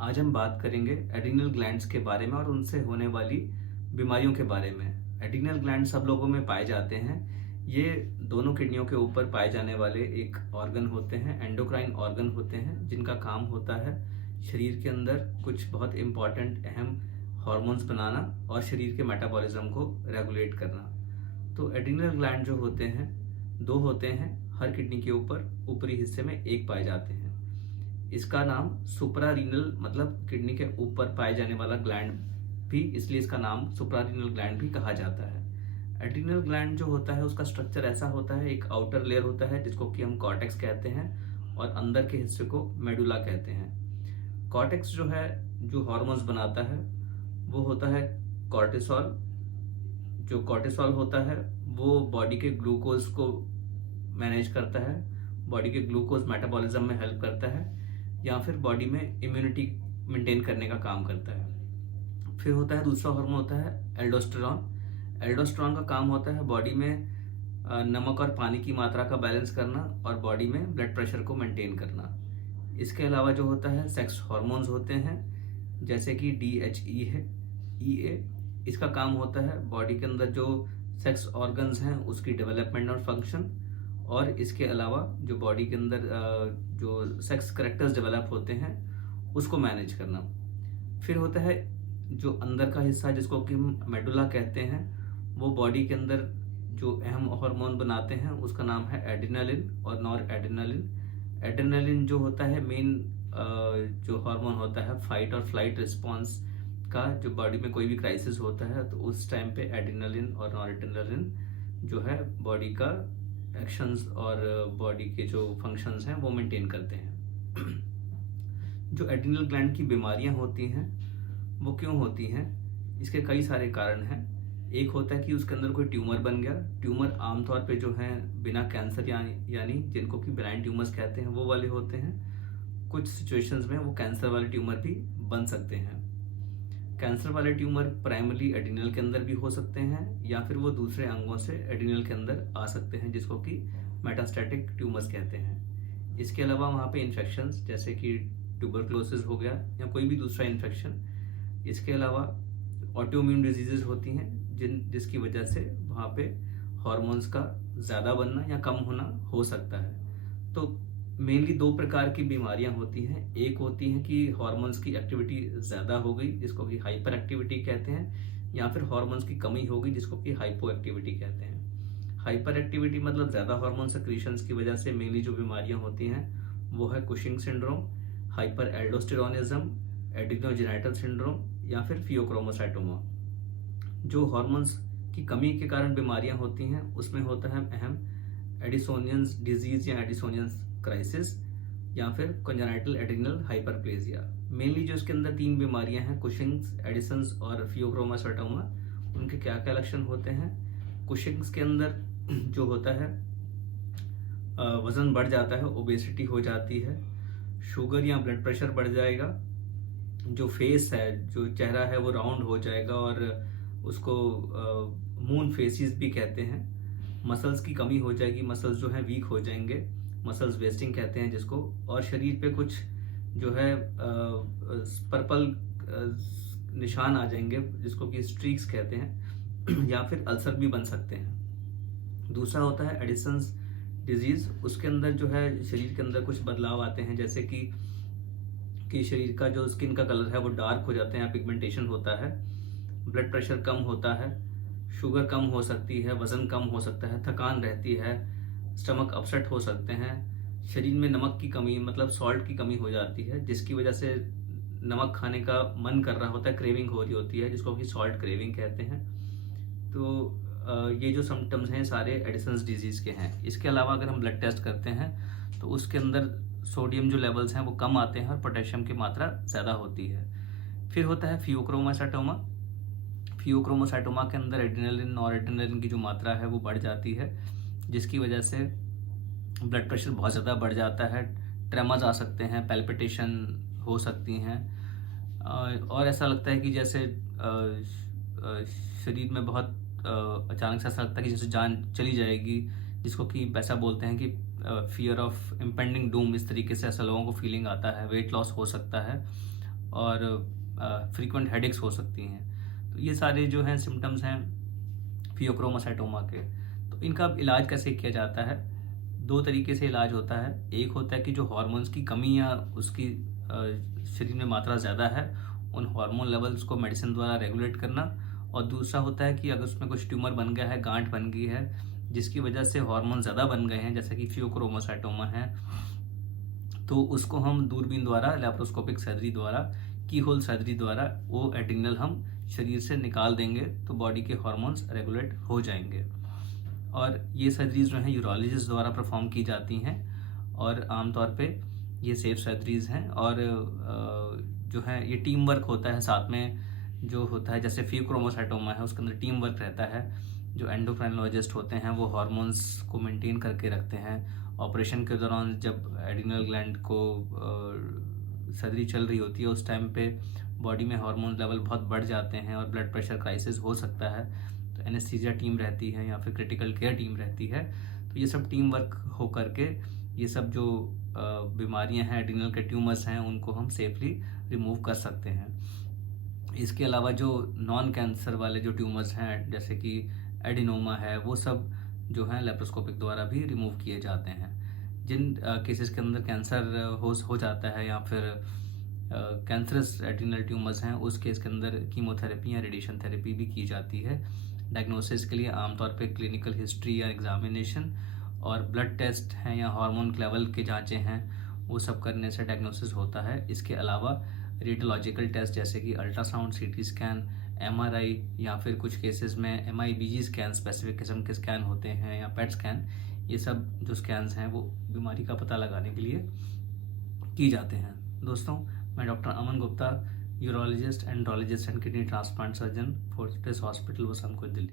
आज हम बात करेंगे एड्रिनल ग्लैंड्स के बारे में और उनसे होने वाली बीमारियों के बारे में। एड्रिनल ग्लैंड सब लोगों में पाए जाते हैं। ये दोनों किडनियों के ऊपर पाए जाने वाले एक ऑर्गन होते हैं, एंडोक्राइन ऑर्गन होते हैं, जिनका काम होता है शरीर के अंदर कुछ बहुत इंपॉर्टेंट अहम हार्मोन्स बनाना और शरीर के मेटाबॉलिज्म को रेगुलेट करना। तो एड्रिनल ग्लैंड जो होते हैं दो होते हैं, हर किडनी के ऊपर ऊपरी हिस्से में एक पाए जाते हैं। इसका नाम सुप्रारीनल मतलब किडनी के ऊपर पाए जाने वाला ग्लैंड भी, इसलिए इसका नाम सुप्रारीनल ग्लैंड भी कहा जाता है। एड्रिनल ग्लैंड जो होता है उसका स्ट्रक्चर ऐसा होता है, एक आउटर लेयर होता है जिसको कि हम कॉर्टेक्स कहते हैं और अंदर के हिस्से को मेडुला कहते हैं। कॉर्टेक्स जो है जो हार्मोन्स बनाता है वो होता है कॉर्टिसोल। जो कॉर्टिसोल होता है वो बॉडी के ग्लूकोज को मैनेज करता है, बॉडी के ग्लूकोज मेटाबॉलिज्म में हेल्प करता है या फिर बॉडी में इम्यूनिटी मेंटेन करने का काम करता है। फिर होता है दूसरा हार्मोन होता है एल्डोस्टेरॉन। एल्डोस्टेरॉन का काम होता है बॉडी में नमक और पानी की मात्रा का बैलेंस करना और बॉडी में ब्लड प्रेशर को मेंटेन करना। इसके अलावा जो होता है सेक्स हार्मोन्स होते हैं, जैसे कि DHE है, EA। इसका काम होता है बॉडी के अंदर जो सेक्स ऑर्गन्स हैं उसकी डेवलपमेंट और फंक्शन, और इसके अलावा जो बॉडी के अंदर जो सेक्स करेक्टर्स डेवलप होते हैं उसको मैनेज करना। फिर होता है जो अंदर का हिस्सा जिसको कि हम मेडुला कहते हैं, वो बॉडी के अंदर जो अहम हार्मोन बनाते हैं उसका नाम है एड्रिनलिन और नॉर एड्रिनलिन। एड्रिनलिन जो होता है मेन जो हार्मोन होता है फाइट और फ्लाइट रिस्पॉन्स का, जो बॉडी में कोई भी क्राइसिस होता है तो उस टाइम पे एड्रिनलिन और नॉर एड्रिनलिन जो है बॉडी का एक्शंस और बॉडी के जो फंक्शंस हैं वो मेंटेन करते हैं। जो एड्रिनल ग्लैंड की बीमारियां होती हैं वो क्यों होती हैं, इसके कई सारे कारण हैं। एक होता है कि उसके अंदर कोई ट्यूमर बन गया। ट्यूमर आमतौर पे जो है बिना कैंसर यानी जिनको कि बेनाइन ट्यूमर्स कहते हैं वो वाले होते हैं। कुछ सिचुएशंस में वो कैंसर वाले ट्यूमर भी बन सकते हैं। कैंसर वाले ट्यूमर प्राइमरी एड्रिनल के अंदर भी हो सकते हैं या फिर वो दूसरे अंगों से एड्रिनल के अंदर आ सकते हैं, जिसको कि मेटास्टैटिक ट्यूमर्स कहते हैं। इसके अलावा वहाँ पे इन्फेक्शंस जैसे कि ट्यूबरक्लोसिस हो गया या कोई भी दूसरा इन्फेक्शन। इसके अलावा ऑटोइम्यून डिजीजेस होती हैं जिसकी वजह से वहाँ पे हॉर्मोन्स का ज़्यादा बनना या कम होना हो सकता है। तो मेनली दो प्रकार की बीमारियां होती हैं। एक होती है कि हार्मोन्स की एक्टिविटी ज़्यादा हो गई जिसको कि हाइपर एक्टिविटी कहते हैं, या फिर हार्मोन्स की कमी हो गई जिसको कि हाइपो एक्टिविटी कहते हैं। हाइपर एक्टिविटी मतलब ज़्यादा हार्मोन सेक्रीशंस की वजह से मेनली जो बीमारियां होती हैं वो है Cushing syndrome, hyperaldosteronism, adrenogenital syndrome या फिर फियोक्रोमोसाइटोमा। जो हार्मोन्स की कमी के कारण बीमारियां होती हैं उसमें होता है अहम एडिसोनियंस डिजीज या एडिसोनियंस क्राइसिस या फिर कंजेनिटल एड्रिनल हाइपरप्लेजिया। मेनली जो इसके अंदर तीन बीमारियां हैं, कुशिंग्स, एडिसन्स और फियोक्रोमोसाइटोमा, उनके क्या क्या लक्षण होते हैं। कुशिंग्स के अंदर जो होता है वजन बढ़ जाता है, ओबेसिटी हो जाती है, शुगर या ब्लड प्रेशर बढ़ जाएगा, जो फेस है, जो चेहरा है वो राउंड हो जाएगा और उसको मून फेसिस भी कहते हैं। मसल्स की कमी हो जाएगी, मसल्स जो हैं वीक हो जाएंगे, मसल्स वेस्टिंग कहते हैं जिसको, और शरीर पे कुछ जो है पर्पल निशान आ जाएंगे जिसको कि स्ट्रीक्स कहते हैं या फिर अल्सर भी बन सकते हैं। दूसरा होता है एडिसन्स डिजीज। उसके अंदर जो है शरीर के अंदर कुछ बदलाव आते हैं, जैसे कि शरीर का जो स्किन का कलर है वो डार्क हो जाते हैं, पिगमेंटेशन होता है, ब्लड प्रेशर कम होता है, शुगर कम हो सकती है, वजन कम हो सकता है, थकान रहती है, स्टमक अपसेट हो सकते हैं, शरीर में नमक की कमी मतलब सॉल्ट की कमी हो जाती है जिसकी वजह से नमक खाने का मन कर रहा होता है, क्रेविंग हो रही होती है जिसको कि सॉल्ट क्रेविंग कहते हैं। तो ये जो सिम्टम्स हैं सारे एडिसन्स डिजीज़ के हैं। इसके अलावा अगर हम ब्लड टेस्ट करते हैं तो उसके अंदर सोडियम जो लेवल्स हैं वो कम आते हैं और पोटेशियम की मात्रा ज़्यादा होती है। फिर होता है फियोक्रोमोसाइटोमा। फियोक्रोमोसाइटोमा के अंदर एड्रिनलिन, नॉर एड्रिनलिन की जो मात्रा है वो बढ़ जाती है जिसकी वजह से ब्लड प्रेशर बहुत ज़्यादा बढ़ जाता है, ट्रेमर्स आ सकते हैं, पैल्पिटेशन हो सकती हैं और ऐसा लगता है कि जैसे शरीर में बहुत अचानक से ऐसा लगता है कि जैसे जान चली जाएगी, जिसको कि ऐसा बोलते हैं कि फियर ऑफ इम्पेंडिंग डूम, इस तरीके से ऐसा लोगों को फीलिंग आता है। वेट लॉस हो सकता है और फ्रीक्वेंट हेडेक्स हो सकती हैं। तो ये सारे जो हैं सिम्टम्स हैं फियोक्रोमोसाइटोमा के। तो इनका अब इलाज कैसे किया जाता है? 2 तरीके से इलाज होता है। एक होता है कि जो हार्मोन्स की कमी या उसकी शरीर में मात्रा ज़्यादा है, उन हार्मोन लेवल्स को मेडिसिन द्वारा रेगुलेट करना। और दूसरा होता है कि अगर उसमें कुछ ट्यूमर बन गया है, गांठ बन गई है, जिसकी वजह से हार्मोन ज़्यादा बन गए हैं, जैसे कि फियोक्रोमोसाइटोमा है, तो उसको हम दूरबीन द्वारा, लैप्रोस्कोपिक सर्जरी द्वारा, की होल सर्जरी द्वारा वो एड्रिनल हम शरीर से निकाल देंगे, तो बॉडी के हार्मोन्स रेगुलेट हो जाएंगे। और ये सर्जरीज जो हैं यूरोलॉजिस्ट द्वारा परफॉर्म की जाती हैं और आमतौर पे ये सेफ सर्जरीज हैं। और जो है ये टीम वर्क होता है साथ में, जो होता है जैसे फियोक्रोमोसाइटोमा है उसके अंदर टीम वर्क रहता है। जो एंडोक्राइनोलॉजिस्ट होते हैं वो हार्मोन्स को मेंटेन करके रखते हैं। ऑपरेशन के दौरान जब एड्रिनल ग्लैंड को सर्जरी चल रही होती है उस टाइम पे बॉडी में हार्मोन लेवल बहुत बढ़ जाते हैं और ब्लड प्रेशर क्राइसिस हो सकता है, तो एनेस्थीसिया टीम रहती है या फिर क्रिटिकल केयर टीम रहती है। तो ये सब टीम वर्क हो करके ये सब जो बीमारियां हैं, एड्रिनल के ट्यूमर्स हैं, उनको हम सेफली रिमूव कर सकते हैं। इसके अलावा जो नॉन कैंसर वाले जो ट्यूमर्स हैं जैसे कि एडिनोमा है, वो सब जो है लेप्रोस्कोपिक द्वारा भी रिमूव किए जाते हैं। जिन केसेस के अंदर कैंसर हो जाता है या फिर कैंसरस एड्रिनल ट्यूमर्स हैं, उस केस के अंदर कीमोथेरेपी या रेडिएशन थेरेपी भी की जाती है। डायग्नोसिस के लिए आमतौर पे क्लिनिकल हिस्ट्री या एग्जामिनेशन और ब्लड टेस्ट हैं या हार्मोन लेवल के जांचें हैं, वो सब करने से डायग्नोसिस होता है। इसके अलावा रेडियोलॉजिकल टेस्ट जैसे कि अल्ट्रासाउंड, सीटी स्कैन, एमआरआई या फिर कुछ केसेस में एमआईबीजी स्कैन, स्पेसिफिक किस्म के स्कैन होते हैं, या पेट स्कैन, ये सब जो स्कैन्स हैं वो बीमारी का पता लगाने के लिए की जाते हैं। दोस्तों, मैं doctor Aman Gupta, urologist, andrologist and kidney transplant surgeon, Fortis hospital, Vasant Kunj, Delhi.